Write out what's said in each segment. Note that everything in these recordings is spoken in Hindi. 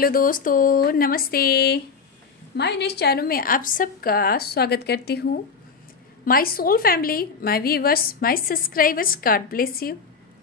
हेलो दोस्तों, नमस्ते। माय न्यूज़ चैनल में आप सबका स्वागत करती हूँ। My soul family, my viewers, my subscribers, God bless you.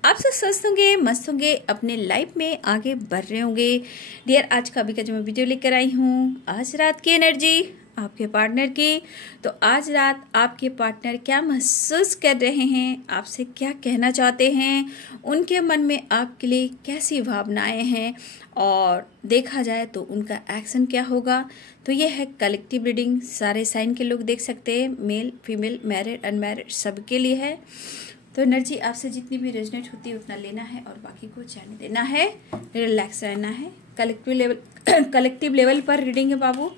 आप सब स्वस्थ होंगे, मस्त होंगे, अपने लाइफ में आगे बढ़ रहे होंगे। डियर, आज का अभी का जो मैं वीडियो लेकर आई हूँ, आज रात की एनर्जी आपके पार्टनर की। तो आज रात आपके पार्टनर क्या महसूस कर रहे हैं, आपसे क्या कहना चाहते हैं, उनके मन में आपके लिए कैसी भावनाएं हैं, और देखा जाए तो उनका एक्शन क्या होगा। तो ये है कलेक्टिव रीडिंग, सारे साइन के लोग देख सकते हैं, मेल फीमेल, मैरिड अनमैरिड, सबके लिए है। तो एनर्जी आपसे जितनी भी रेजोनेट होती है उतना लेना है और बाकी को जाने देना है, रिलैक्स रहना है। कलेक्टिव लेवल पर रीडिंग है बाबू,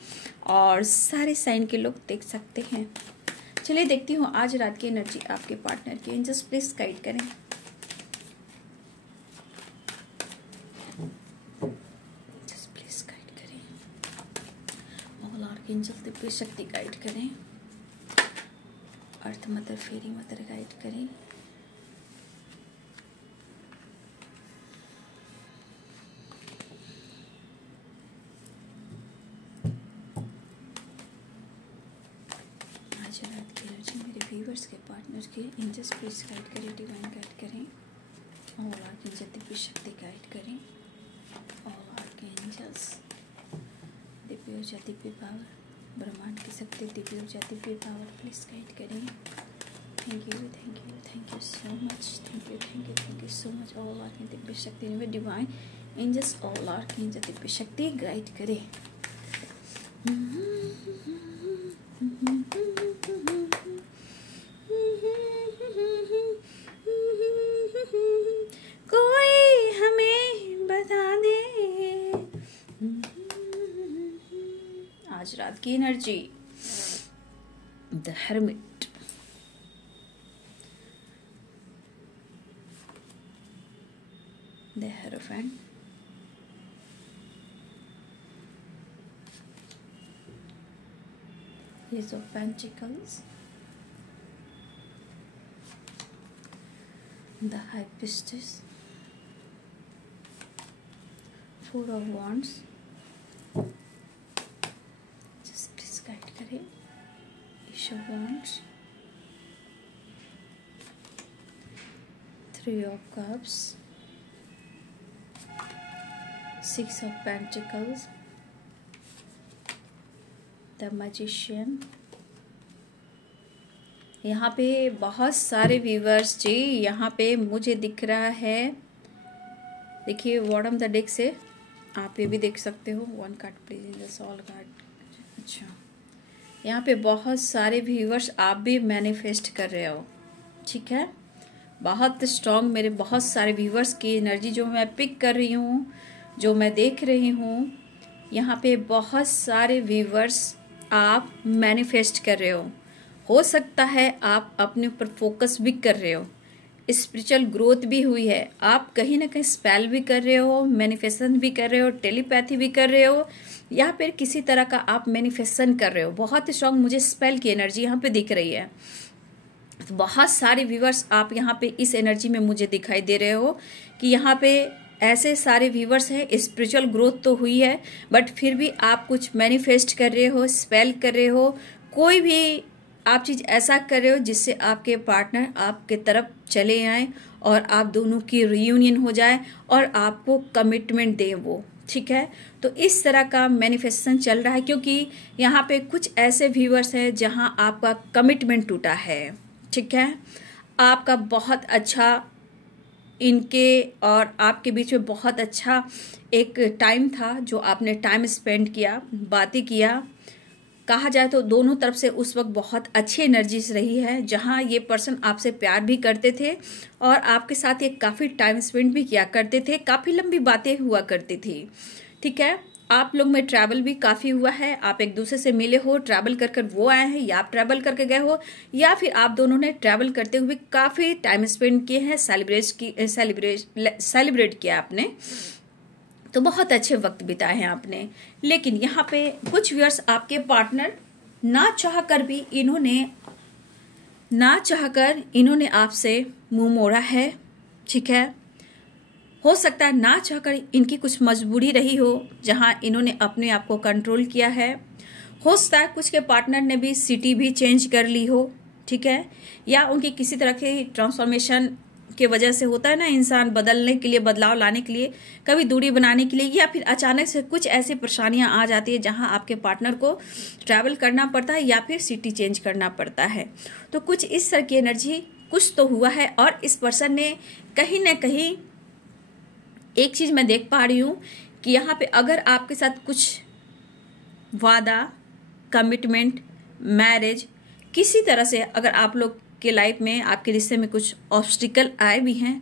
और सारे साइन के लोग देख सकते हैं। चलिए देखती हूँ आज रात की एनर्जी आपके पार्टनर की। एंजल्स प्लीज गाइड करें। प्लीज गाइड करें, ऑल आर्कएंजल दिव्य शक्ति गाइड करें, अर्थ मदर, फेरी मदर गाइड करें। आज रात की एनर्जी मेरे व्यूवर्स के पार्टनर के एंजल्स प्लीज गाइड करें, डिवाइन गाइड करें, ऑल आर्कएंजल दिव्य शक्ति गाइड करें, ऑल आर्कएंजल्स दिव्य ऊर्जा, दिव्य पावर, ब्रह्मांड की शक्ति, दिव्य ऊर्जा, दिव्य पावर प्लीज गाइड करें। Thank you, thank you, thank you so much, thank you, thank you, thank you so much. All archangel Divya शक्ति में divine angels, all archangel Divya शक्ति गाइड करें। कोई हमें बता दे आज रात की energy. The hermit, the hierophant, Ace of Pentacles, the High Priestess, Four of Wands, just please guide करें, Ace of Wands, Three of Cups, Six of Pentacles, the magician. यहाँ पे बहुत सारे व्यूवर्स जी, यहाँ पे मुझे दिख रहा है, देखिए बॉटम द डेक से आप ये भी देख सकते हो। One card please in the soul card. अच्छा, यहाँ पे बहुत सारे व्यूवर्स आप भी मैनिफेस्ट कर रहे हो, ठीक है। बहुत स्ट्रॉन्ग मेरे बहुत सारे व्यूवर्स की एनर्जी जो मैं पिक कर रही हूँ, जो मैं देख रही हूँ, यहाँ पे बहुत सारे व्यूवर्स आप मैनिफेस्ट कर रहे हो सकता है आप अपने ऊपर फोकस भी कर रहे हो, स्पिरिचुअल ग्रोथ भी हुई है, आप कहीं ना कहीं स्पेल भी कर रहे हो, मैनिफेस्टेशन भी कर रहे हो, टेलीपैथी भी कर रहे हो, या फिर किसी तरह का आप मैनिफेस्टेशन कर रहे हो। बहुत स्ट्रांग मुझे स्पेल की एनर्जी यहाँ पे दिख रही है। तो बहुत सारे व्यूवर्स आप यहाँ पे इस एनर्जी में मुझे दिखाई दे रहे हो कि यहाँ पे ऐसे सारे व्यूवर्स हैं, स्पिरिचुअल ग्रोथ तो हुई है, बट फिर भी आप कुछ मैनिफेस्ट कर रहे हो, स्पेल कर रहे हो, कोई भी आप चीज़ ऐसा कर रहे हो जिससे आपके पार्टनर आपके तरफ चले आए और आप दोनों की रियूनियन हो जाए और आपको कमिटमेंट दे वो, ठीक है। तो इस तरह का मैनिफेस्टेशन चल रहा है, क्योंकि यहाँ पे कुछ ऐसे व्यूवर्स हैं जहाँ आपका कमिटमेंट टूटा है, ठीक है। आपका बहुत अच्छा इनके और आपके बीच में बहुत अच्छा एक टाइम था, जो आपने टाइम स्पेंड किया, बातें किया। कहा जाए तो दोनों तरफ से उस वक्त बहुत अच्छी एनर्जीज रही है, जहां ये पर्सन आपसे प्यार भी करते थे और आपके साथ ये काफ़ी टाइम स्पेंड भी किया करते थे, काफ़ी लंबी बातें हुआ करती थी, ठीक है। आप लोग में ट्रैवल भी काफ़ी हुआ है, आप एक दूसरे से मिले हो, ट्रैवल कर कर वो आए हैं, या आप ट्रैवल करके गए हो, या फिर आप दोनों ने ट्रैवल करते हुए काफ़ी टाइम स्पेंड किए हैं, सेलिब्रेट किया आपने, तो बहुत अच्छे वक्त बिताए हैं आपने। लेकिन यहाँ पे कुछ व्यूअर्स आपके पार्टनर ना चाहकर इन्होंने आपसे मुंह मोड़ा है, ठीक है। हो सकता है ना चाहकर इनकी कुछ मजबूरी रही हो जहां इन्होंने अपने आप को कंट्रोल किया है। हो सकता है कुछ के पार्टनर ने भी सिटी भी चेंज कर ली हो, ठीक है, या उनकी किसी तरह की ट्रांसफॉर्मेशन के वजह से होता है ना, इंसान बदलने के लिए, बदलाव लाने के लिए, कभी दूरी बनाने के लिए, या फिर अचानक से कुछ ऐसी परेशानियां आ जाती है जहां आपके पार्टनर को ट्रैवल करना पड़ता है या फिर सिटी चेंज करना पड़ता है। तो कुछ इस तरह की एनर्जी कुछ तो हुआ है और इस पर्सन ने कहीं ना कहीं एक चीज मैं देख पा रही हूं कि यहाँ पे अगर आपके साथ कुछ वादा, कमिटमेंट, मैरिज, किसी तरह से अगर आप लोग के लाइफ में, आपके रिश्ते में कुछ ऑब्स्टिकल आए भी हैं,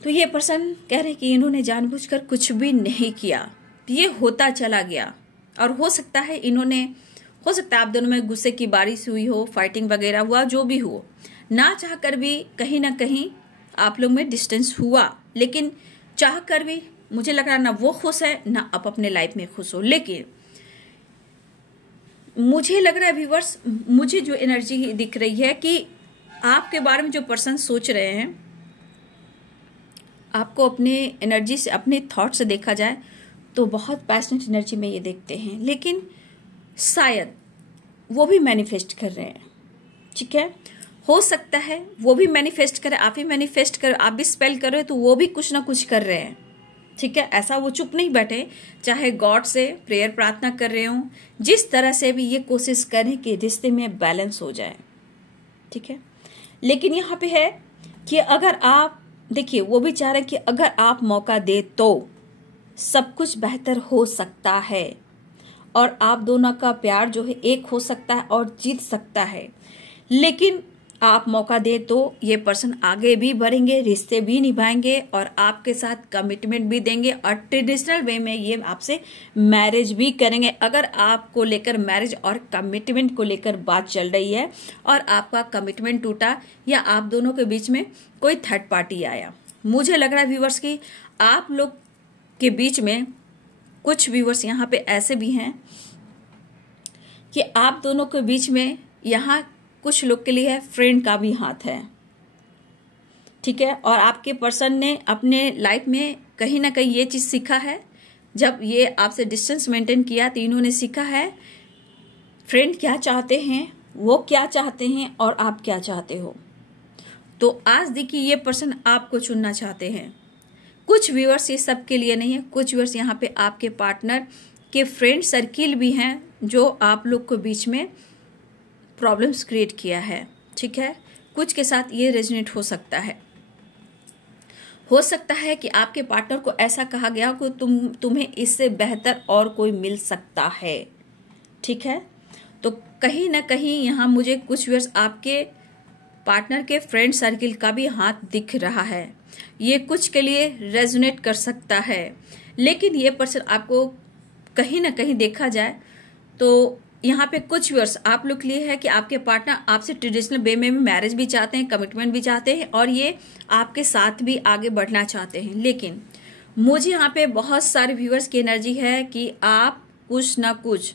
तो ये पर्सन कह रहे हैं कि इन्होंने जानबूझकर कुछ भी नहीं किया, ये होता चला गया। और हो सकता है आप दोनों में गुस्से की बारिश हुई हो, फाइटिंग वगैरह हुआ, जो भी हो, ना चाह कर भी कहीं ना कहीं आप लोग में डिस्टेंस हुआ, लेकिन चाह कर भी मुझे लग रहा ना वो खुश है ना आप अपने लाइफ में खुश हो। लेकिन मुझे लग रहा है व्यूअर्स, मुझे जो एनर्जी दिख रही है कि आपके बारे में जो पर्सन सोच रहे हैं, आपको अपने एनर्जी से, अपने थॉट से देखा जाए तो बहुत पैशनेट एनर्जी में ये देखते हैं, लेकिन शायद वो भी मैनिफेस्ट कर रहे हैं, ठीक है। हो सकता है वो भी मैनिफेस्ट करे, आप भी मैनिफेस्ट कर, आप भी स्पेल कर रहे हो, तो वो भी कुछ ना कुछ कर रहे हैं, ठीक है। ऐसा वो चुप नहीं बैठे, चाहे गॉड से प्रेयर प्रार्थना कर रहे हो, जिस तरह से भी ये कोशिश करें कि रिश्ते में बैलेंस हो जाए, ठीक है। लेकिन यहाँ पे है कि अगर आप देखिए, वो भी चाह रहे हैं कि अगर आप मौका दे तो सब कुछ बेहतर हो सकता है और आप दोनों का प्यार जो है एक हो सकता है और जीत सकता है। लेकिन आप मौका दे तो ये पर्सन आगे भी बढ़ेंगे, रिश्ते भी निभाएंगे और आपके साथ कमिटमेंट भी देंगे और ट्रेडिशनल वे में ये आपसे मैरिज भी करेंगे। अगर आपको लेकर मैरिज और कमिटमेंट को लेकर बात चल रही है और आपका कमिटमेंट टूटा या आप दोनों के बीच में कोई थर्ड पार्टी आया, मुझे लग रहा है व्यूवर्स की आप लोग के बीच में कुछ व्यूवर्स यहाँ पे ऐसे भी हैं कि आप दोनों के बीच में यहाँ कुछ लोग के लिए फ्रेंड का भी हाथ है, ठीक है। और आपके पर्सन ने अपने लाइफ में कहीं ना कहीं ये चीज सीखा है, जब ये आपसे डिस्टेंस मेंटेन किया तो इन्होंने सीखा है फ्रेंड क्या चाहते हैं, वो क्या चाहते हैं और आप क्या चाहते हो। तो आज देखिए ये पर्सन आपको चुनना चाहते हैं। कुछ व्यूअर्स ये सब के लिए नहीं है, कुछ व्यूअर्स यहाँ पे आपके पार्टनर के फ्रेंड सर्किल भी हैं जो आप लोग के बीच में प्रॉब्लम्स क्रिएट किया है, ठीक है। कुछ के साथ ये रेजोनेट हो सकता है। हो सकता है कि आपके पार्टनर को ऐसा कहा गया कि तुम्हें इससे बेहतर और कोई मिल सकता है, ठीक है। तो कहीं ना कहीं यहाँ मुझे कुछ व्यूअर्स आपके पार्टनर के फ्रेंड सर्किल का भी हाथ दिख रहा है। ये कुछ के लिए रेजोनेट कर सकता है, लेकिन ये पर्सन आपको कहीं ना कहीं देखा जाए तो यहाँ पे कुछ व्यूअर्स आप लोग के लिए है कि आपके पार्टनर आपसे ट्रेडिशनल वे में मैरिज भी चाहते हैं, कमिटमेंट भी चाहते हैं और ये आपके साथ भी आगे बढ़ना चाहते हैं। लेकिन मुझे यहाँ पे बहुत सारे व्यूअर्स की एनर्जी है कि आप कुछ ना कुछ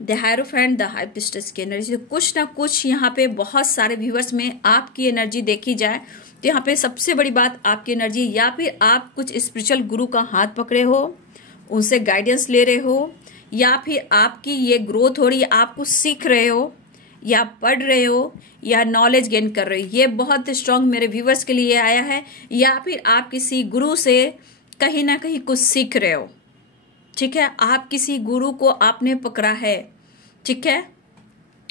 the hierophant, the high priestess की एनर्जी, कुछ ना कुछ यहाँ पे बहुत सारे व्यूअर्स में आपकी एनर्जी देखी जाए तो यहाँ पे सबसे बड़ी बात आपकी एनर्जी, या फिर आप कुछ स्पिरिचुअल गुरु का हाथ पकड़े हो, उनसे गाइडेंस ले रहे हो, या फिर आपकी ये ग्रोथ हो रही है, आप कुछ सीख रहे हो या पढ़ रहे हो या नॉलेज गेन कर रहे हो। ये बहुत स्ट्रांग मेरे व्यूवर्स के लिए आया है। या फिर आप किसी गुरु से कहीं ना कहीं कुछ सीख रहे हो, ठीक है। आप किसी गुरु को आपने पकड़ा है, ठीक है।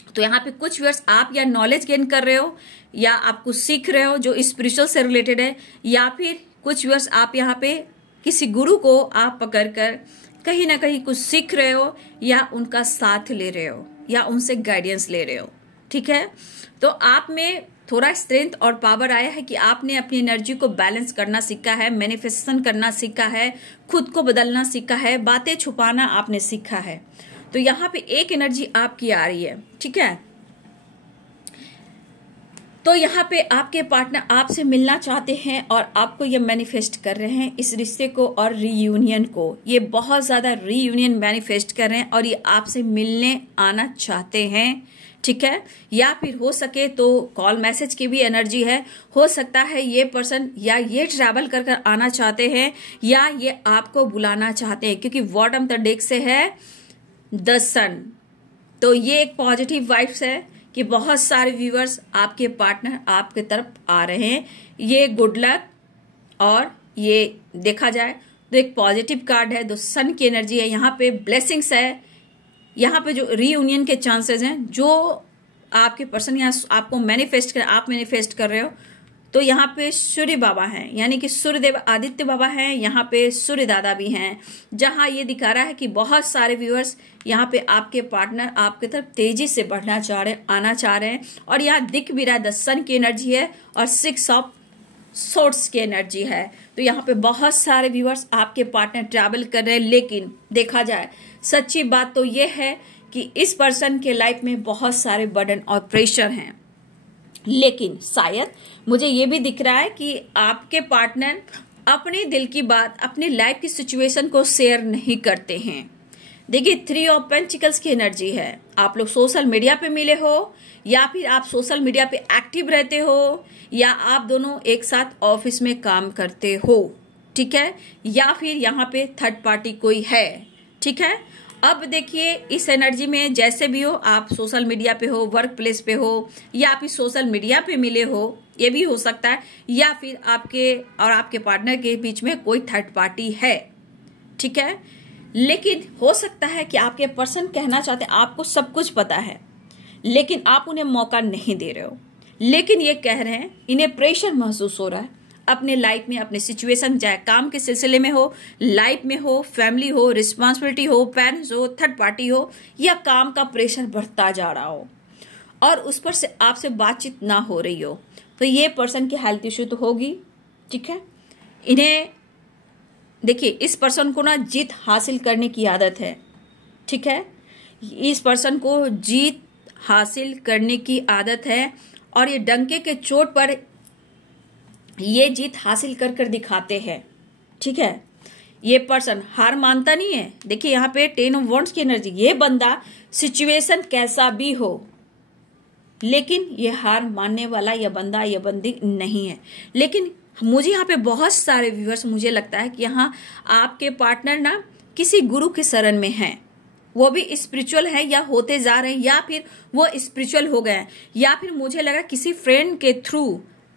तो यहाँ पे कुछ व्यूअर्स आप या नॉलेज गेन कर रहे हो या आप कुछ सीख रहे हो जो स्पिरिचुअल से रिलेटेड है, या फिर कुछ व्यूअर्स आप यहाँ पे किसी गुरु को आप पकड़ कर कहीं ना कहीं कुछ सीख रहे हो या उनका साथ ले रहे हो या उनसे गाइडेंस ले रहे हो, ठीक है। तो आप में थोड़ा स्ट्रेंथ और पावर आया है कि आपने अपनी एनर्जी को बैलेंस करना सीखा है, मैनिफेस्टेशन करना सीखा है, खुद को बदलना सीखा है, बातें छुपाना आपने सीखा है। तो यहाँ पे एक एनर्जी आपकी आ रही है, ठीक है। तो यहाँ पे आपके पार्टनर आपसे मिलना चाहते हैं और आपको ये मैनिफेस्ट कर रहे हैं इस रिश्ते को और रीयूनियन को। ये बहुत ज्यादा रीयूनियन मैनिफेस्ट कर रहे हैं और ये आपसे मिलने आना चाहते हैं, ठीक है, या फिर हो सके तो कॉल मैसेज की भी एनर्जी है। हो सकता है ये पर्सन या ये ट्रैवल कर कर आना चाहते हैं या ये आपको बुलाना चाहते हैं, क्योंकि बॉटम द डेक से है द सन। तो ये एक पॉजिटिव वाइब्स है कि बहुत सारे व्यूअर्स आपके पार्टनर आपके तरफ आ रहे हैं। ये गुड लक, और ये देखा जाए तो एक पॉजिटिव कार्ड है, द सन की एनर्जी है। यहाँ पे ब्लेसिंग्स है, यहाँ पे जो रीयूनियन के चांसेस हैं, जो आपके पर्सन यहाँ आपको आप मैनिफेस्ट कर रहे हो, तो यहाँ पे सूर्य बाबा हैं, यानी कि सूर्यदेव आदित्य बाबा हैं, यहाँ पे सूर्य दादा भी हैं। जहाँ ये दिखा रहा है कि बहुत सारे व्यूअर्स यहाँ पे आपके पार्टनर आपके तरफ तेजी से बढ़ना चाह रहे हैं, आना चाह रहे हैं। और यहाँ दिख भी रहा है द सन की एनर्जी है और 6 ऑफ सोर्ट्स की एनर्जी है। तो यहाँ पे बहुत सारे व्यूअर्स आपके पार्टनर ट्रैवल कर रहे हैं, लेकिन देखा जाए सच्ची बात तो ये है कि इस पर्सन के लाइफ में बहुत सारे बर्डन और प्रेशर हैं। लेकिन शायद मुझे ये भी दिख रहा है कि आपके पार्टनर अपने दिल की बात, अपनी लाइफ की सिचुएशन को शेयर नहीं करते हैं। देखिए 3 ऑफ पेंटिकल्स की एनर्जी है। आप लोग सोशल मीडिया पे मिले हो, या फिर आप सोशल मीडिया पे एक्टिव रहते हो, या आप दोनों एक साथ ऑफिस में काम करते हो, ठीक है, या फिर यहाँ पे थर्ड पार्टी कोई है, ठीक है। अब देखिए इस एनर्जी में जैसे भी हो, आप सोशल मीडिया पे हो, वर्क प्लेस पे हो, या फिर सोशल मीडिया पे मिले हो, ये भी हो सकता है, या फिर आपके और आपके पार्टनर के बीच में कोई थर्ड पार्टी है, ठीक है। लेकिन हो सकता है कि आपके पर्सन कहना चाहते हैं आपको सब कुछ पता है, लेकिन आप उन्हें मौका नहीं दे रहे हो। लेकिन ये कह रहे हैं इन्हें प्रेशर महसूस हो रहा है अपने लाइफ में, अपने सिचुएशन, चाहे काम के सिलसिले में हो, लाइफ में हो, फैमिली हो, रिस्पॉन्सिबिलिटी हो, पेरेंट्स हो, थर्ड पार्टी हो, या काम का प्रेशर बढ़ता जा रहा हो और उस पर से आपसे बातचीत ना हो रही हो। तो ये पर्सन की हेल्थ इश्यू तो होगी, ठीक है। इन्हें देखिए इस पर्सन को ना जीत हासिल करने की आदत है, ठीक है। इस पर्सन को जीत हासिल करने की आदत है और ये डंके के चोट पर ये जीत हासिल कर कर दिखाते हैं, ठीक है। ये पर्सन हार मानता नहीं है। देखिए यहाँ पे 10 ऑफ वॉन्ड्स की एनर्जी, ये बंदा सिचुएशन कैसा भी हो, लेकिन ये हार मानने वाला या बंदा या बंदी नहीं है। लेकिन मुझे यहाँ पे बहुत सारे व्यूअर्स, मुझे लगता है कि यहाँ आपके पार्टनर ना किसी गुरु के शरण में हैं, वो भी स्पिरिचुअल है या होते जा रहे हैं, या फिर वो स्पिरिचुअल हो गए हैं, या फिर मुझे लगा किसी फ्रेंड के थ्रू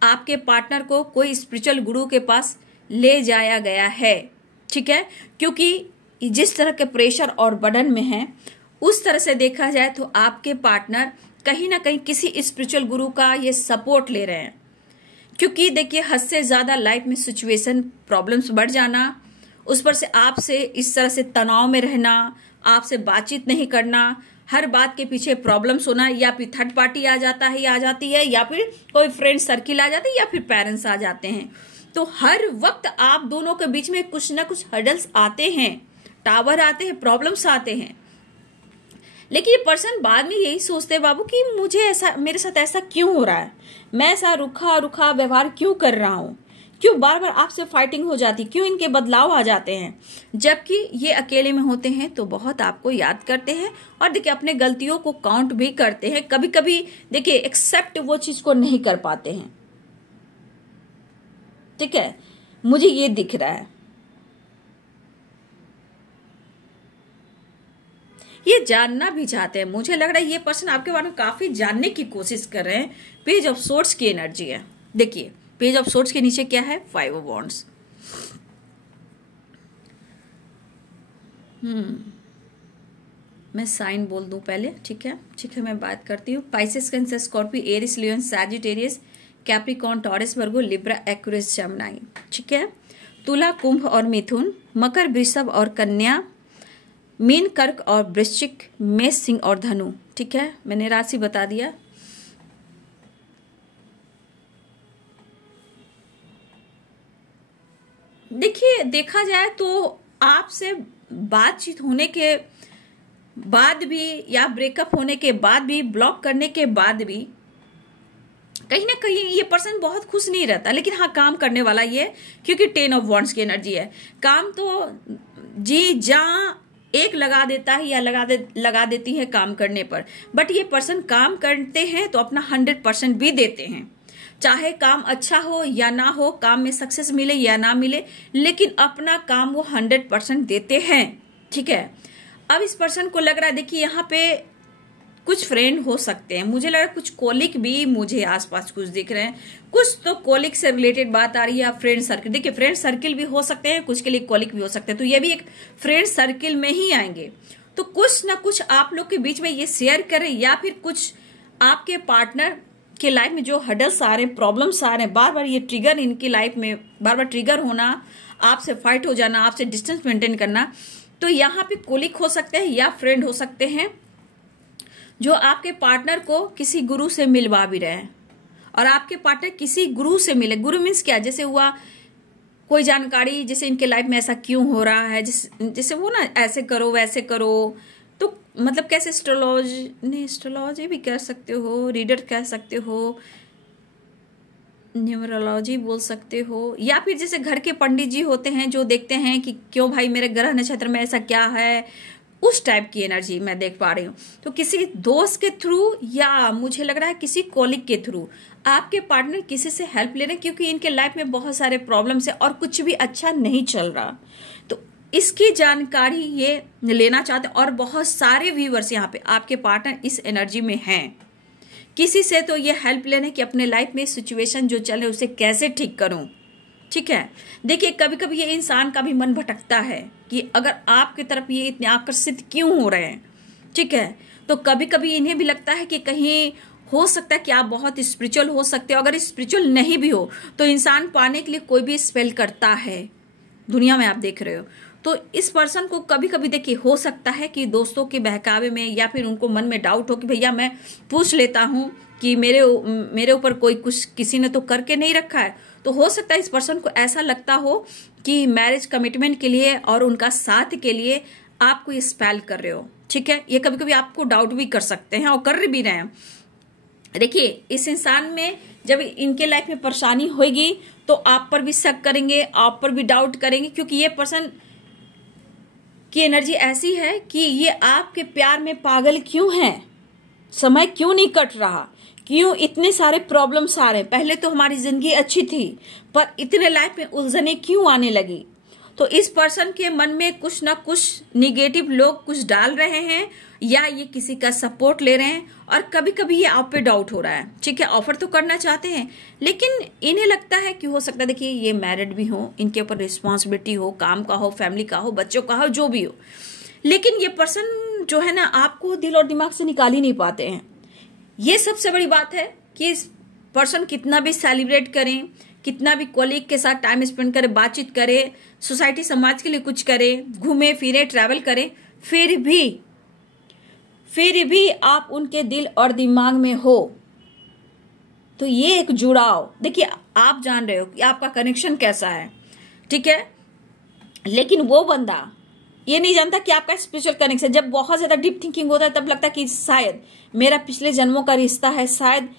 आपके पार्टनर को कोई स्पिरिचुअल गुरु के पास ले जाया गया है, ठीक है। क्योंकि जिस तरह के प्रेशर और बर्डन में है, उस तरह से देखा जाए तो आपके पार्टनर कहीं ना कहीं किसी स्पिरिचुअल गुरु का ये सपोर्ट ले रहे हैं। क्योंकि देखिए हद से ज्यादा लाइफ में सिचुएशन प्रॉब्लम्स बढ़ जाना, उस पर से आपसे इस तरह से तनाव में रहना, आपसे बातचीत नहीं करना, हर बात के पीछे प्रॉब्लम्स होना, या फिर थर्ड पार्टी आ जाता है या आ जाती है, या फिर कोई फ्रेंड सर्किल आ जाती है, या फिर पेरेंट्स आ जाते हैं। तो हर वक्त आप दोनों के बीच में कुछ ना कुछ हर्डल्स आते हैं, टावर आते हैं, प्रॉब्लम्स आते हैं। लेकिन ये पर्सन बाद में यही सोचते हैं बाबू कि मुझे ऐसा, मेरे साथ ऐसा क्यों हो रहा है, मैं ऐसा रुखा रुखा व्यवहार क्यों कर रहा हूँ, क्यों बार बार आपसे फाइटिंग हो जाती, क्यों इनके बदलाव आ जाते हैं। जबकि ये अकेले में होते हैं तो बहुत आपको याद करते हैं और देखिए अपने गलतियों को काउंट भी करते हैं। कभी कभी देखिए एक्सेप्ट वो चीज को नहीं कर पाते हैं, ठीक है, मुझे ये दिख रहा है। ये जानना भी चाहते हैं, मुझे लग रहा है ये पर्सन आपके बारे में काफी जानने की कोशिश कर रहे हैं। पेज ऑफ सोर्ड्स की एनर्जी है। देखिए पेज ऑफ सोर्ड्स के नीचे क्या है, 5 ऑफ वॉन्ड्स। मैं साइन बोल दूं पहले, ठीक है, ठीक है, मैं बात करती हूँ। Pisces, Cancer, Scorpio, Aries, Leon, Sagittarius, Capricorn, Taurus, Virgo, Libra, Aquarius, Gemini, ठीक है। तुला, कुंभ और मिथुन, मकर, वृषभ और कन्या, मीन, कर्क और वृश्चिक, मेष, सिंह और धनु, ठीक है। मैंने राशि बता दिया। देखिए देखा जाए तो आपसे बातचीत होने के बाद भी या ब्रेकअप होने के बाद भी, ब्लॉक करने के बाद भी कहीं ना कहीं ये पर्सन बहुत खुश नहीं रहता। लेकिन हाँ काम करने वाला ये, क्योंकि 10 ऑफ वॉन्ड्स की एनर्जी है। काम तो जी जा एक लगा देता है या लगा देती है काम करने पर, बट ये पर्सन काम करते हैं तो अपना 100% भी देते हैं, चाहे काम अच्छा हो या ना हो, काम में सक्सेस मिले या ना मिले, लेकिन अपना काम वो 100% देते हैं। ठीक है, अब इस पर्सन को लग रहा है, देखिए यहाँ पे कुछ फ्रेंड हो सकते हैं, मुझे लग रहा है कुछ कोलिक भी मुझे आसपास कुछ दिख रहे हैं, कुछ तो कोलिक से रिलेटेड बात आ रही है, या फ्रेंड सर्किल। देखिए फ्रेंड सर्किल भी हो सकते हैं, कुछ के लिए कोलिक भी हो सकते हैं, तो ये भी एक फ्रेंड सर्किल में ही आएंगे। तो कुछ ना कुछ आप लोग के बीच में ये शेयर करें, या फिर कुछ आपके पार्टनर के लाइफ में जो हडल्स आ रहे हैं, प्रॉब्लम्स आ रहे हैं, बार बार ये ट्रिगर इनकी लाइफ में बार बार ट्रिगर होना, आपसे फाइट हो जाना, आपसे डिस्टेंस मेंटेन करना, तो यहाँ पे कोलिक हो सकते हैं या फ्रेंड हो सकते हैं जो आपके पार्टनर को किसी गुरु से मिलवा भी रहे हैं, और आपके पार्टनर किसी गुरु से मिले। गुरु मीन्स क्या, जैसे हुआ कोई जानकारी, जैसे इनके लाइफ में ऐसा क्यों हो रहा है, जैसे वो ना ऐसे करो वैसे करो, तो मतलब कैसे एस्ट्रोलॉजी भी कह सकते हो, रीडर कह सकते हो, न्यूमरोलॉजी बोल सकते हो, या फिर जैसे घर के पंडित जी होते हैं जो देखते हैं कि क्यों भाई मेरे ग्रह नक्षत्र में ऐसा क्या है, उस टाइप की एनर्जी मैं देख पा रही हूँ। तो किसी दोस्त के थ्रू, या मुझे लग रहा है किसी कॉलिग के थ्रू आपके पार्टनर किसी से हेल्प ले रहे हैं, क्योंकि इनके लाइफ में बहुत सारे प्रॉब्लम्स है और कुछ भी अच्छा नहीं चल रहा, तो इसकी जानकारी ये लेना चाहते हैं। और बहुत सारे व्यूअर्स यहाँ पे आपके पार्टनर इस एनर्जी में हैं, किसी से तो ये हेल्प लेने कि अपने लाइफ में सिचुएशन जो चल रहे उसे कैसे ठीक करूं। ठीक है, देखिए कभी कभी ये इंसान का भी मन भटकता है कि अगर आपकी तरफ ये इतने आकर्षित क्यों हो रहे हैं। ठीक है, तो कभी कभी इन्हें भी लगता है कि कहीं हो सकता है कि आप बहुत स्पिरिचुअल हो सकते हो, अगर स्पिरिचुअल नहीं भी हो तो इंसान पाने के लिए कोई भी स्पेल करता है दुनिया में, आप देख रहे हो। तो इस पर्सन को कभी कभी देखिए हो सकता है कि दोस्तों के बहकावे में, या फिर उनको मन में डाउट हो कि भैया मैं पूछ लेता हूं कि मेरे ऊपर कोई कुछ किसी ने तो करके नहीं रखा है, तो हो सकता है इस पर्सन को ऐसा लगता हो कि मैरिज कमिटमेंट के लिए और उनका साथ के लिए आप कोई स्पेल कर रहे हो। ठीक है, ये कभी कभी आपको डाउट भी कर सकते हैं और कर भी रहे हैं। देखिए इस इंसान में जब इनके लाइफ में परेशानी होगी तो आप पर भी शक करेंगे, आप पर भी डाउट करेंगे, क्योंकि ये पर्सन की एनर्जी ऐसी है कि ये आपके प्यार में पागल क्यों है, समय क्यों नहीं कट रहा, क्यों इतने सारे प्रॉब्लम्स आ रहे हैं, पहले तो हमारी जिंदगी अच्छी थी पर इतने लाइफ में उलझने क्यों आने लगी। तो इस पर्सन के मन में कुछ ना कुछ निगेटिव लोग कुछ डाल रहे हैं, या ये किसी का सपोर्ट ले रहे हैं, और कभी कभी ये आप पे डाउट हो रहा है। ठीक है, ऑफर तो करना चाहते हैं लेकिन इन्हें लगता है कि हो सकता है, देखिए ये मैरिड भी हो, इनके ऊपर रिस्पॉन्सिबिलिटी हो, काम का हो, फैमिली का हो, बच्चों का हो, जो भी हो, लेकिन ये पर्सन जो है ना आपको दिल और दिमाग से निकाल ही नहीं पाते हैं। ये सबसे बड़ी बात है कि इस पर्सन कितना भी सेलिब्रेट करें, कितना भी कॉलीग के साथ टाइम स्पेंड करे, बातचीत करे, सोसाइटी समाज के लिए कुछ करे, घूमे फिरे, ट्रैवल करे, फिर भी आप उनके दिल और दिमाग में हो। तो ये एक जुड़ाव, देखिए आप जान रहे हो कि आपका कनेक्शन कैसा है। ठीक है, लेकिन वो बंदा ये नहीं जानता कि आपका स्पिरिचुअल कनेक्शन, जब बहुत ज्यादा डीप थिंकिंग होता है तब लगता है कि शायद मेरा पिछले जन्मों का रिश्ता है, शायद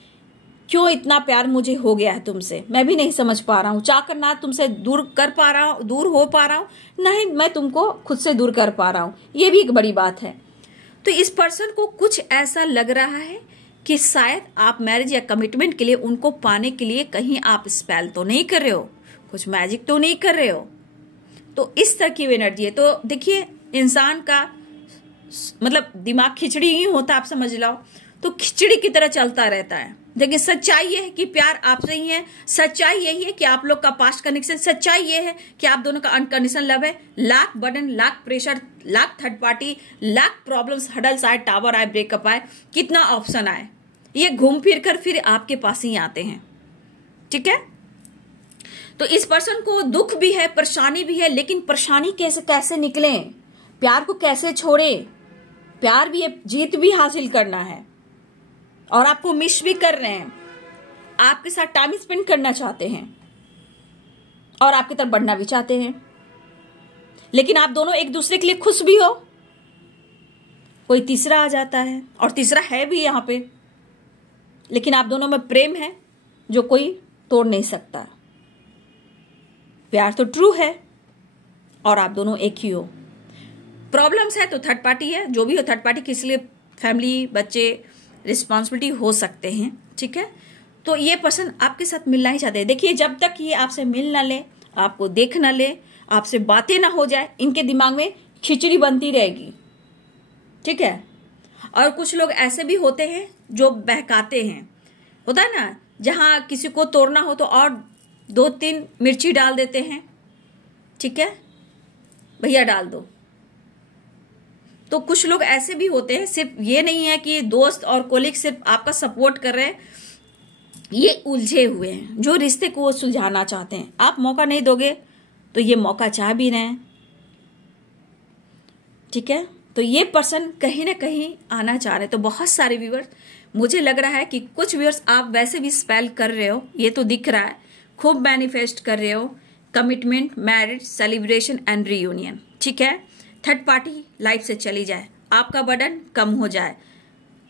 क्यों इतना प्यार मुझे हो गया है तुमसे, मैं भी नहीं समझ पा रहा हूँ, चाहकर ना तुमसे दूर हो पा रहा हूँ, नहीं मैं तुमको खुद से दूर कर पा रहा हूँ। ये भी एक बड़ी बात है। तो इस पर्सन को कुछ ऐसा लग रहा है कि शायद आप मैरिज या कमिटमेंट के लिए उनको पाने के लिए कहीं आप स्पेल तो नहीं कर रहे हो, कुछ मैजिक तो नहीं कर रहे हो। तो इस तरह की एनर्जी है। तो देखिए इंसान का मतलब दिमाग खिचड़ी ही होता, आप समझ लो, तो खिचड़ी की तरह चलता रहता है। देखिए सच्चाई ये है कि प्यार आपसे ही है, सच्चाई यही है कि आप लोग का पास्ट कनेक्शन, सच्चाई ये है कि आप दोनों का अनकंडीशनल लव है। Lakh burden, lakh pressure, lakh third party, lakh problems, hurdles आए, टावर आए, ब्रेकअप आए, कितना ऑप्शन आए, ये घूम फिर कर फिर आपके पास ही आते हैं। ठीक है, तो इस पर्सन को दुख भी है, परेशानी भी है, लेकिन परेशानी कैसे निकले, प्यार को कैसे छोड़े, प्यार भी है, जीत भी हासिल करना है, और आपको मिस भी कर रहे हैं, आपके साथ टाइम स्पेंड करना चाहते हैं और आपकी तरफ बढ़ना भी चाहते हैं, लेकिन आप दोनों एक दूसरे के लिए खुश भी हो। कोई तीसरा आ जाता है, और तीसरा है भी यहाँ पे, लेकिन आप दोनों में प्रेम है जो कोई तोड़ नहीं सकता। प्यार तो ट्रू है और आप दोनों एक ही हो। प्रॉब्लम्स है तो थर्ड पार्टी है, जो भी हो थर्ड पार्टी किस लिए, फैमिली, बच्चे, रिस्पॉन्सिबिलिटी हो सकते हैं, ठीक है। तो ये पर्सन आपके साथ मिलना ही चाहते हैं। देखिए जब तक ये आपसे मिल ना ले, आपको देख ना ले, आपसे बातें ना हो जाए, इनके दिमाग में खिचड़ी बनती रहेगी, ठीक है। और कुछ लोग ऐसे भी होते हैं जो बहकाते हैं, होता है ना, जहां किसी को तोड़ना हो तो और 2-3 मिर्ची डाल देते हैं, ठीक है, भैया डाल दो। तो कुछ लोग ऐसे भी होते हैं, सिर्फ ये नहीं है कि दोस्त और कोलिग सिर्फ आपका सपोर्ट कर रहे हैं, ये उलझे हुए हैं जो रिश्ते को सुलझाना चाहते हैं। आप मौका नहीं दोगे तो ये मौका चाह भी रहे हैं, ठीक है। तो ये पर्सन कहीं ना कहीं आना चाह रहे हैं। तो बहुत सारे व्यूअर्स, मुझे लग रहा है कि कुछ व्यूअर्स आप वैसे भी स्पेल कर रहे हो, ये तो दिख रहा है, खूब मैनिफेस्ट कर रहे हो, commitment, marriage, celebration and reunion, ठीक है। थर्ड पार्टी लाइफ से चली जाए, आपका बर्डन कम हो जाए,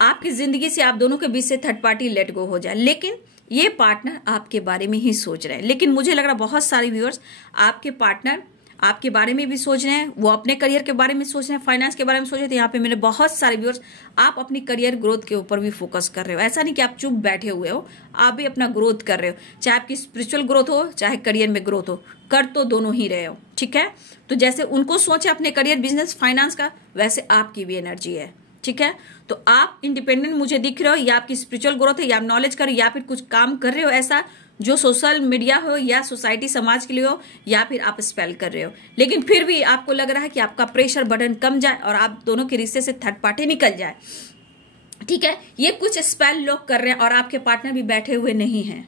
आपकी जिंदगी से, आप दोनों के बीच से थर्ड पार्टी लेट गो हो जाए। लेकिन ये पार्टनर आपके बारे में ही सोच रहे हैं। लेकिन मुझे लग रहा है बहुत सारे व्यूअर्स आपके पार्टनर आपके बारे में भी सोच रहे हैं, वो अपने करियर के बारे में सोच रहे हैं, फाइनेंस के बारे में सोच रहे थे। यहाँ पे मेरे बहुत सारे व्यूअर्स, आप अपनी करियर ग्रोथ के ऊपर भी फोकस कर रहे हो। ऐसा नहीं कि आप चुप बैठे हुए हो, आप भी अपना ग्रोथ कर रहे हो, चाहे आपकी स्पिरिचुअल ग्रोथ हो, चाहे करियर में ग्रोथ हो, कर तो दोनों ही रहे हो, ठीक है। तो जैसे उनको सोचे अपने करियर, बिजनेस, फाइनेंस का, वैसे आपकी भी एनर्जी है, ठीक है। तो आप इंडिपेंडेंट मुझे दिख रहे हो, या आपकी स्पिरिचुअल ग्रोथ है, या आप नॉलेज कर रहे हो, या फिर कुछ काम कर रहे हो ऐसा जो सोशल मीडिया हो या सोसाइटी समाज के लिए हो, या फिर आप स्पेल कर रहे हो। लेकिन फिर भी आपको लग रहा है कि आपका प्रेशर बर्डन कम जाए और आप दोनों के रिश्ते से थर्ड पार्टी निकल जाए, ठीक है। ये कुछ स्पेल लोग कर रहे हैं और आपके पार्टनर भी बैठे हुए नहीं है,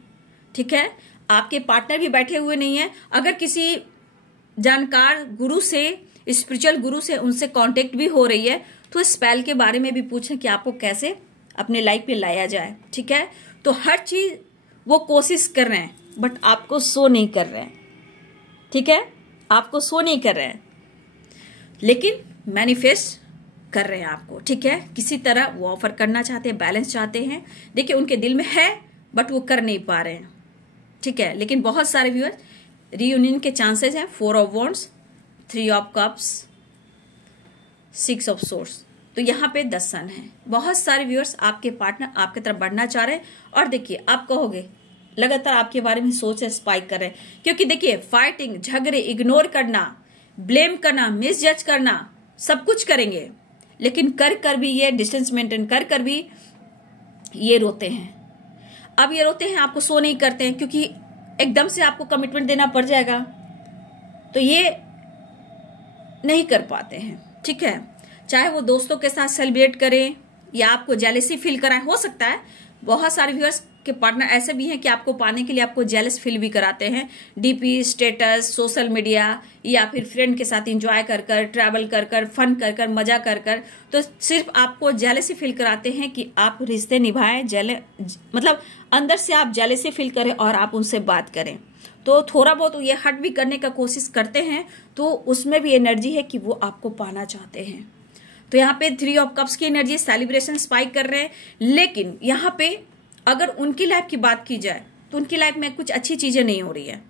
ठीक है। आपके पार्टनर भी बैठे हुए नहीं है। अगर किसी जानकार गुरु से, स्पिरिचुअल गुरु से उनसे कांटेक्ट भी हो रही है, तो स्पेल के बारे में भी पूछें कि आपको कैसे अपने लाइफ पे लाया जाए, ठीक है। तो हर चीज वो कोशिश कर रहे हैं, बट आपको शो नहीं कर रहे हैं, ठीक है, आपको शो नहीं कर रहे हैं, लेकिन मैनिफेस्ट कर रहे हैं आपको, ठीक है। किसी तरह वो ऑफर करना चाहते हैं, बैलेंस चाहते हैं। देखिए उनके दिल में है बट वो कर नहीं पा रहे हैं, ठीक है। लेकिन बहुत सारे व्यूअर्स, रीयूनियन के चांसेस हैं, 4 of wands, 3 of cups, 6 of source. तो यहाँ पे 10 सन है। बहुत सारे व्यूअर्स, आपके पार्टनर आपके तरफ बढ़ना चाह रहे हैं। और देखिए आप कहोगे लगातार आपके बारे में सोच स्पाइक कर रहे हैं, क्योंकि देखिए फाइटिंग, झगड़े, इग्नोर करना, ब्लेम करना, मिसजज करना, सब कुछ करेंगे, लेकिन कर भी ये डिस्टेंस मेंटेन कर भी ये रोते हैं। अब ये रोते हैं, आपको शो नहीं करते हैं, क्योंकि एकदम से आपको कमिटमेंट देना पड़ जाएगा, तो ये नहीं कर पाते हैं, ठीक है। चाहे वो दोस्तों के साथ सेलिब्रेट करें या आपको जेलसी फील कराएं, हो सकता है बहुत सारे व्यूअर्स के पार्टनर ऐसे भी हैं कि आपको पाने के लिए आपको जेलस फील भी कराते हैं, डीपी, स्टेटस, सोशल मीडिया, या फिर फ्रेंड के साथ एंजॉय कर कर, ट्रैवल कर कर, फन कर कर, मजा कर कर, तो सिर्फ आपको जेलसी फील कराते हैं कि आप रिश्ते निभाएं, मतलब अंदर से आप जेलसी फील करें और आप उनसे बात करें। तो थोड़ा बहुत ये हट भी करने का कोशिश करते हैं, तो उसमें भी एनर्जी है कि वो आपको पाना चाहते हैं। तो यहाँ पे 3 ऑफ कप्स की एनर्जी, सेलिब्रेशन स्पाइक कर रहे हैं। लेकिन यहाँ पे अगर उनकी लाइफ की बात की जाए तो उनकी लाइफ में कुछ अच्छी चीजें नहीं हो रही है,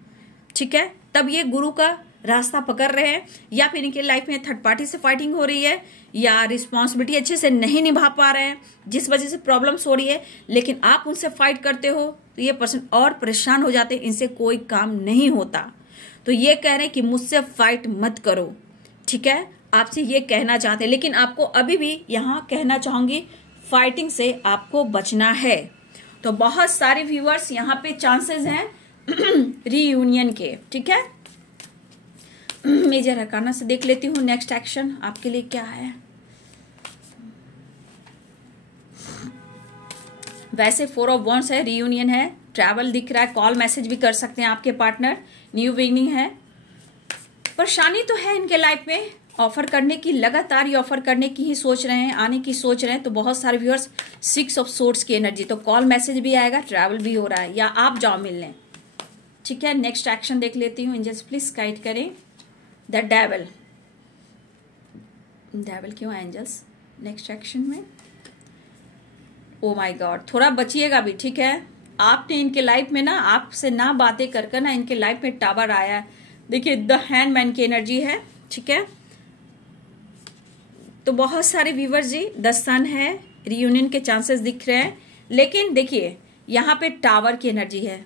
ठीक है। तब ये गुरु का रास्ता पकड़ रहे हैं, या फिर इनकी लाइफ में थर्ड पार्टी से फाइटिंग हो रही है, या रिस्पॉन्सिबिलिटी अच्छे से नहीं निभा पा रहे हैं, जिस वजह से प्रॉब्लम्स हो रही है। लेकिन आप उनसे फाइट करते हो तो ये पर्सन और परेशान हो जाते हैं, इनसे कोई काम नहीं होता। तो ये कह रहे हैं कि मुझसे फाइट मत करो, ठीक है, आपसे ये कहना चाहते हैं। लेकिन आपको अभी भी यहाँ कहना चाहूंगी, फाइटिंग से आपको बचना है। तो बहुत सारे व्यूअर्स यहाँ पे चांसेस हैं रीयूनियन के, ठीक है। मेजर अरकाना से देख लेती हूँ नेक्स्ट एक्शन आपके लिए क्या है। वैसे 4 ऑफ वॉन्ड्स है, रीयूनियन है, ट्रैवल दिख रहा है, कॉल मैसेज भी कर सकते हैं आपके पार्टनर, न्यू बिगनिंग है। परेशानी तो है इनके लाइफ में, ऑफर करने की, लगातार ये ऑफर करने की ही सोच रहे हैं, आने की सोच रहे हैं। तो बहुत सारे व्यूअर्स 6 ऑफ सोर्ड्स की एनर्जी, तो कॉल मैसेज भी आएगा, ट्रैवल भी हो रहा है, या आप जाओ मिलने, ठीक है। नेक्स्ट एक्शन देख लेती हूँ, एंजल्स प्लीज गाइड करें। द डेविल, डेविल क्यों है एंजल्स नेक्स्ट एक्शन में? ओ माय गॉड, थोड़ा बचिएगा भी, ठीक है। आपने इनके लाइफ में ना, आपसे ना बातें कर कर ना इनके लाइफ में टावर आया है। देखिए द हैंडमैन की एनर्जी है, ठीक है। तो बहुत सारे व्यूवर्स जी द सन है, रियूनियन के चांसेस दिख रहे हैं, लेकिन देखिए यहाँ पे टावर की एनर्जी है।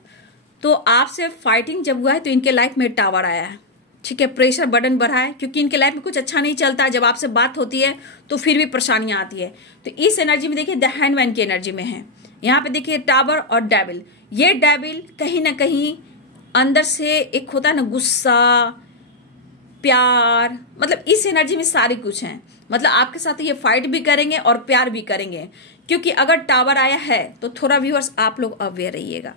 तो आपसे फाइटिंग जब हुआ है तो इनके लाइफ में टावर आया है, ठीक है, प्रेशर बर्डन बढ़ा है, क्योंकि इनके लाइफ में कुछ अच्छा नहीं चलता है। जब आपसे बात होती है तो फिर भी परेशानियां आती है। तो इस एनर्जी में देखिए द हैंडमैन की एनर्जी में है। यहाँ पे देखिए टावर और डेविल। ये डेविल कहीं ना कहीं अंदर से एक होता है ना गुस्सा, प्यार, मतलब इस एनर्जी में सारी कुछ है। मतलब आपके साथ ये फाइट भी करेंगे और प्यार भी करेंगे, क्योंकि अगर टावर आया है तो थोड़ा व्यूअर्स आप लोग अवेयर रहिएगा।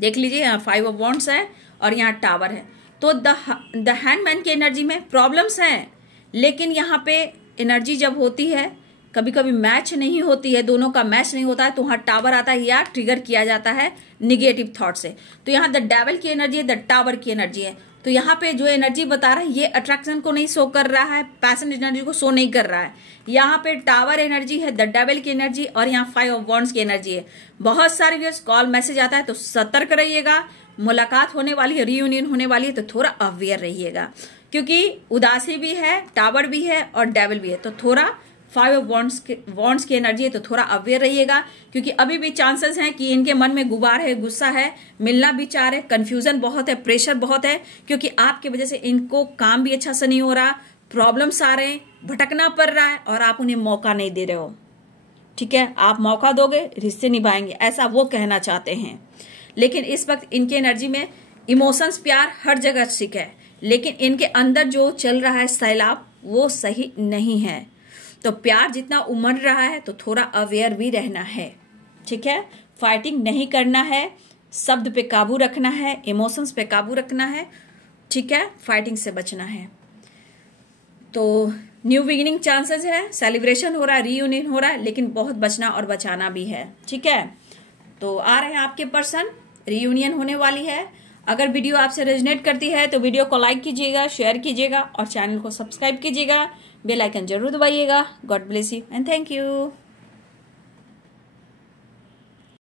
देख लीजिए यहाँ 5 ऑफ वॉन्ड्स है और यहाँ टावर है। तो द हैंडमैन की एनर्जी में प्रॉब्लम्स हैं, लेकिन यहाँ पे एनर्जी जब होती है कभी कभी मैच नहीं होती है, दोनों का मैच नहीं होता है, तो वहाँ टावर आता है या ट्रिगर किया जाता है निगेटिव थॉट से। तो यहाँ द डेविल की एनर्जी है, द टावर की एनर्जी है। तो यहाँ पे जो एनर्जी बता रहा है ये अट्रैक्शन को नहीं शो कर रहा है, पैशन एनर्जी को शो नहीं कर रहा है। यहाँ पे टावर एनर्जी है, द डेविल की एनर्जी, और यहाँ 5 ऑफ वॉन्ड्स की एनर्जी है। बहुत सारे व्यूअर्स कॉल मैसेज आता है तो सतर्क रहिएगा। मुलाकात होने वाली है, रियूनियन होने वाली है, तो थोड़ा अवेयर रहिएगा, क्योंकि उदासी भी है, टावर भी है और डेविल भी है। तो थोड़ा 5 ऑफ वॉन्ड्स की एनर्जी है, तो थोड़ा अवेयर रहिएगा, क्योंकि अभी भी चांसेस हैं कि इनके मन में गुबार है, गुस्सा है, मिलना भी चाह रहे, कंफ्यूजन बहुत है, प्रेशर बहुत है, क्योंकि आपकी वजह से इनको काम भी अच्छा से नहीं हो रहा, प्रॉब्लम्स आ रहे हैं, भटकना पड़ रहा है और आप उन्हें मौका नहीं दे रहे हो। ठीक है, आप मौका दोगे रिश्ते निभाएंगे, ऐसा वो कहना चाहते हैं। लेकिन इस वक्त इनकी एनर्जी में इमोशंस, प्यार हर जगह ठीक है, लेकिन इनके अंदर जो चल रहा है सैलाब वो सही नहीं है। तो प्यार जितना उमड़ रहा है तो थोड़ा अवेयर भी रहना है, ठीक है। फाइटिंग नहीं करना है, शब्द पे काबू रखना है, इमोशंस पे काबू रखना है, ठीक है, फाइटिंग से बचना है। तो न्यू बिगिनिंग चांसेस है, सेलिब्रेशन हो रहा है, रीयूनियन हो रहा है, लेकिन बहुत बचना और बचाना भी है, ठीक है। तो आ रहे हैं आपके पर्सन, रीयूनियन होने वाली है। अगर वीडियो आपसे रेजोनेट करती है तो वीडियो को लाइक कीजिएगा, शेयर कीजिएगा और चैनल को सब्सक्राइब कीजिएगा, बेल आइकन जरूर दबाइएगा। God bless you and thank you.